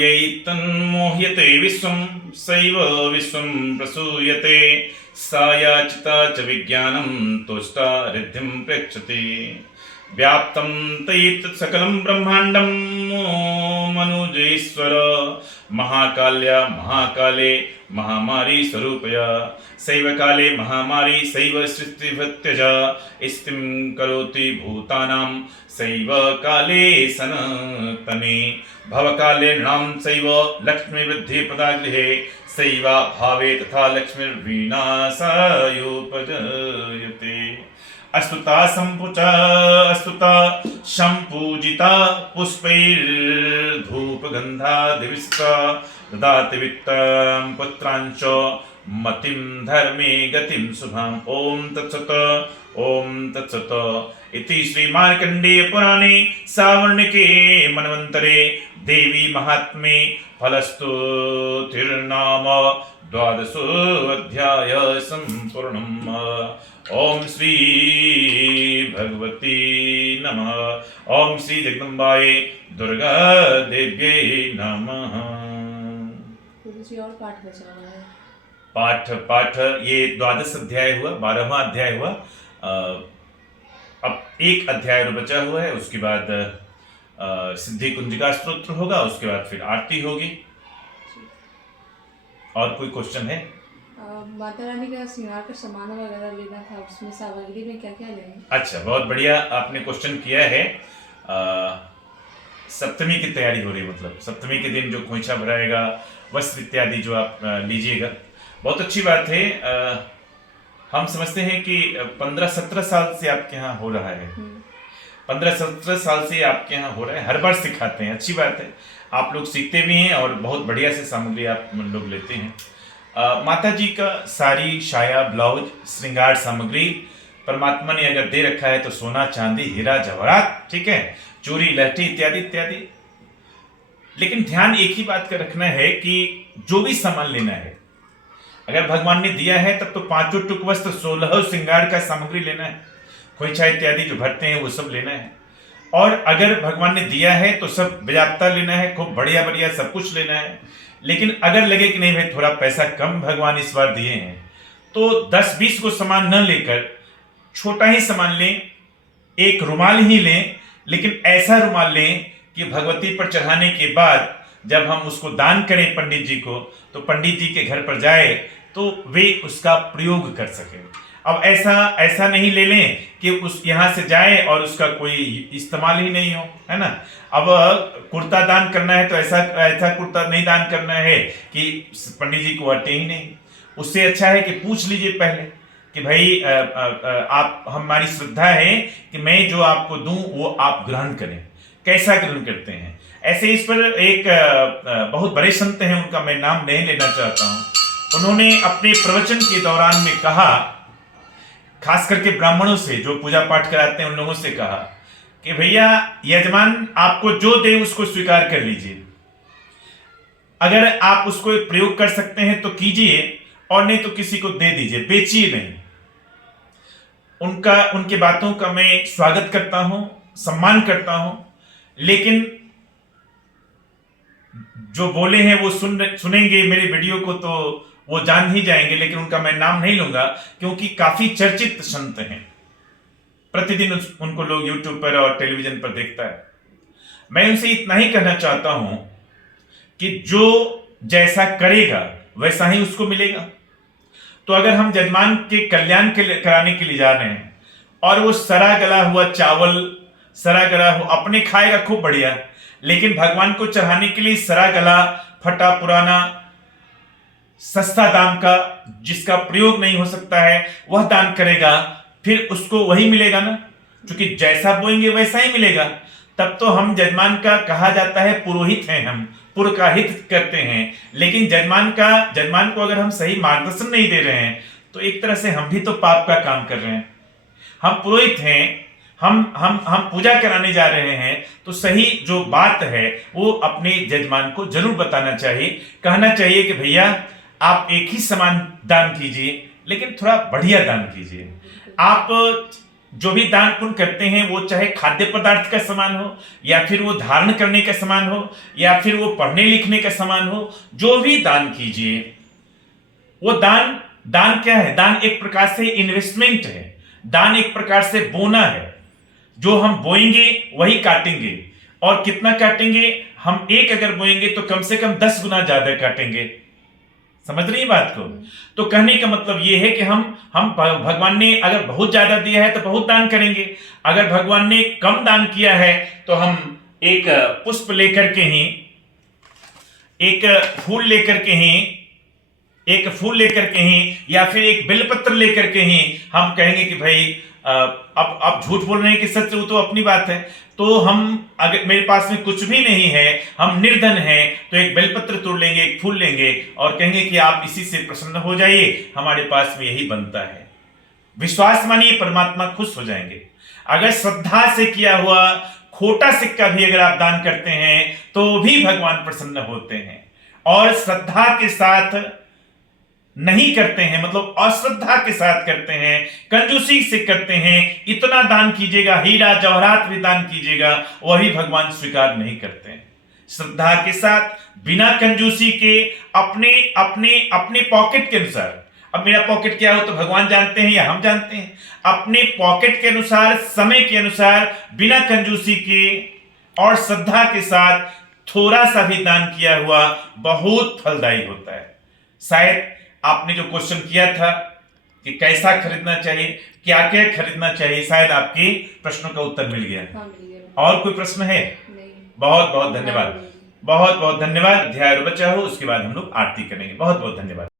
यै तन्मोह्यते विश्वं सैव विश्वं प्रसूयते सा याचिता च विज्ञानं तुष्टा रिद्धिं प्रेक्षते व्याप्तं तैतत् सकलं ब्रह्माण्डं मनुजेश्वर महाकाल्या महाकाले महामारी स्वरूपया सैव काले महामारी सैव सृष्टिभत्यज स्थितिं करोति भूतानां सैव काले सनातने भवकाले नृणां सैव लक्ष्मीवृद्धिप्रदा गृहे सैवा भावे तथा लक्ष्मीर्विनाशायोपजायते अस्तुता सम्पुचा अस्तुता सम्पूजिता पुष्पैर्धूपगन्धादिविष्टा ददाति वित्तं पुत्रांच मतिं धर्मे गतिं शुभाम् ॐ तत्सत् ॐ तत्सत् इति श्रीमार्कण्डेय पुराणे सावर्णिके मन्वन्तरे देवी महात्म्ये फलस्तुतिर्नाम 12ोऽध्याय सम्पूर्णम् ओम श्री भगवती नमः। ओम श्री जगदम्बाये दुर्गा देव्यै नमः। और पाठ बचा हुआ है। पाठ ये 12 अध्याय हुआ, 12वां अध्याय हुआ। अब एक अध्याय बचा हुआ है, उसके बाद सिद्धि कुंजिका स्तोत्र होगा, उसके बाद फिर आरती होगी। और कोई क्वेश्चन है? माता रानी का श्रृंगार का सामान वगैरह लेना था, उसमें सामग्री में क्या क्या लेंगे? अच्छा, बहुत बढ़िया आपने क्वेश्चन किया है। सप्तमी की तैयारी हो रही है, मतलब सप्तमी के दिन जो खोइछा भराएगा, वस्त्र इत्यादि जो आप लीजिएगा, बहुत अच्छी बात है। हम समझते हैं कि 15-17 साल से आपके यहाँ हो रहा है, 15-17 साल से आपके यहाँ हो रहा है, हर बार सिखाते हैं, अच्छी बात है। आप लोग सीखते भी हैं और बहुत बढ़िया से सामग्री आप लोग लेते हैं। माता जी का साड़ी, साया, ब्लाउज, श्रृंगार सामग्री परमात्मा ने अगर दे रखा है तो सोना, चांदी, हीरा, जवाहरात, ठीक है, चूड़ी, लहठी इत्यादि इत्यादि। लेकिन ध्यान एक ही बात का रखना है कि जो भी सामान लेना है, अगर भगवान ने दिया है तब तो 5 टुक वस्त्र, 16 श्रृंगार का सामग्री लेना है, खोइछा इत्यादि जो भरते हैं वो सब लेना है। और अगर भगवान ने दिया है तो सब बेजाप्ता लेना है, खूब बढ़िया बढ़िया सब कुछ लेना है। लेकिन अगर लगे कि नहीं भाई थोड़ा पैसा कम भगवान इस बार दिए हैं, तो 10-20 को सामान न लेकर छोटा ही सामान लें, एक रुमाल ही लें, लेकिन ऐसा रुमाल लें कि भगवती पर चढ़ाने के बाद जब हम उसको दान करें पंडित जी को, तो पंडित जी के घर पर जाए तो वे उसका प्रयोग कर सकें। अब ऐसा नहीं ले लें कि उस यहाँ से जाए और उसका कोई इस्तेमाल ही नहीं हो, है ना। अब कुर्ता दान करना है तो ऐसा कुर्ता नहीं दान करना है कि पंडित जी को अटे ही नहीं। उससे अच्छा है कि पूछ लीजिए पहले कि भाई आप, हमारी श्रद्धा है कि मैं जो आपको दूं वो आप ग्रहण करें, कैसा ग्रहण करते हैं। ऐसे इस पर एक बहुत बड़े संत हैं, उनका मैं नाम नहीं लेना चाहता हूँ, उन्होंने अपने प्रवचन के दौरान में कहा, खास करके ब्राह्मणों से जो पूजा पाठ कराते हैं उन लोगों से कहा कि भैया यजमान आपको जो दे उसको स्वीकार कर लीजिए, अगर आप उसको प्रयोग कर सकते हैं तो कीजिए, और नहीं तो किसी को दे दीजिए, बेचिए नहीं। उनके बातों का मैं स्वागत करता हूं, सम्मान करता हूं, लेकिन जो बोले हैं वो सुनेंगे मेरे वीडियो को तो वो जान ही जाएंगे, लेकिन उनका मैं नाम नहीं लूंगा क्योंकि काफी चर्चित संत हैं, प्रतिदिन उनको लोग यूट्यूब पर और टेलीविजन पर देखता है। मैं उनसे इतना ही कहना चाहता हूं कि जो जैसा करेगा वैसा ही उसको मिलेगा। तो अगर हम जजमान के कल्याण कराने के लिए जा रहे हैं और वो सड़ा गला हुआ चावल, सड़ा गला हुआ अपने खाएगा खूब बढ़िया, लेकिन भगवान को चढ़ाने के लिए सड़ा गला, फटा पुराना, सस्ता दाम का, जिसका प्रयोग नहीं हो सकता है, वह दान करेगा, फिर उसको वही मिलेगा ना, क्योंकि जैसा बोएंगे वैसा ही मिलेगा। तब तो हम जजमान का कहा जाता है पुरोहित हैं, हम पुर का हित करते हैं। लेकिन जजमान को अगर हम सही मार्गदर्शन नहीं दे रहे हैं तो एक तरह से हम भी तो पाप का काम कर रहे हैं। हम पुरोहित हैं, हम पूजा कराने जा रहे हैं, तो सही जो बात है वो अपने जजमान को जरूर बताना चाहिए, कहना चाहिए कि भैया आप एक ही सामान दान कीजिए, लेकिन थोड़ा बढ़िया दान कीजिए। आप जो भी दान पुण्य करते हैं, वो चाहे खाद्य पदार्थ का सामान हो, या फिर वो धारण करने का सामान हो, या फिर वो पढ़ने लिखने का सामान हो, जो भी दान कीजिए, वो दान क्या है? दान एक प्रकार से इन्वेस्टमेंट है। दान एक प्रकार से बोना है। जो हम बोएंगे वही काटेंगे, और कितना काटेंगे? हम एक अगर बोएंगे तो कम से कम 10 गुना ज्यादा काटेंगे। समझ रही है बात को? तो कहने का मतलब यह है कि हम भगवान ने अगर बहुत ज्यादा दिया है तो बहुत दान करेंगे, अगर भगवान ने कम दान किया है तो हम एक पुष्प लेकर के ही, एक फूल लेकर के ही या फिर एक बेलपत्र लेकर के ही हम कहेंगे कि भाई अब झूठ बोल रहे हैं कि सच, वो तो अपनी बात है। तो हम अगर मेरे पास में कुछ भी नहीं है, हम निर्धन हैं, तो एक बेलपत्र तोड़ लेंगे, एक फूल लेंगे और कहेंगे कि आप इसी से प्रसन्न हो जाइए, हमारे पास में यही बनता है। विश्वास मानिए, परमात्मा खुश हो जाएंगे। अगर श्रद्धा से किया हुआ खोटा सिक्का भी अगर आप दान करते हैं तो भी भगवान प्रसन्न होते हैं। और श्रद्धा के साथ नहीं करते हैं, मतलब अश्रद्धा के साथ करते हैं, कंजूसी से करते हैं, इतना दान कीजिएगा, हीरा जवाहरात भी दान कीजिएगा, वही भगवान स्वीकार नहीं करते हैं। श्रद्धा के साथ, बिना कंजूसी के, अपने अपने अपने पॉकेट के अनुसार, अब मेरा पॉकेट क्या हो तो भगवान जानते हैं या हम जानते हैं, अपने पॉकेट के अनुसार, समय के अनुसार, बिना कंजूसी के और श्रद्धा के साथ थोड़ा सा भी दान किया हुआ बहुत फलदायी होता है। शायद आपने जो क्वेश्चन किया था कि कैसा खरीदना चाहिए, क्या क्या खरीदना चाहिए, शायद आपके प्रश्नों का उत्तर मिल गया। हाँ, मिल गया। और कोई प्रश्न है? नहीं। बहुत बहुत धन्यवाद, नहीं। बहुत बहुत धन्यवाद। अध्याय बचा हो, उसके बाद हम लोग आरती करेंगे। बहुत बहुत धन्यवाद।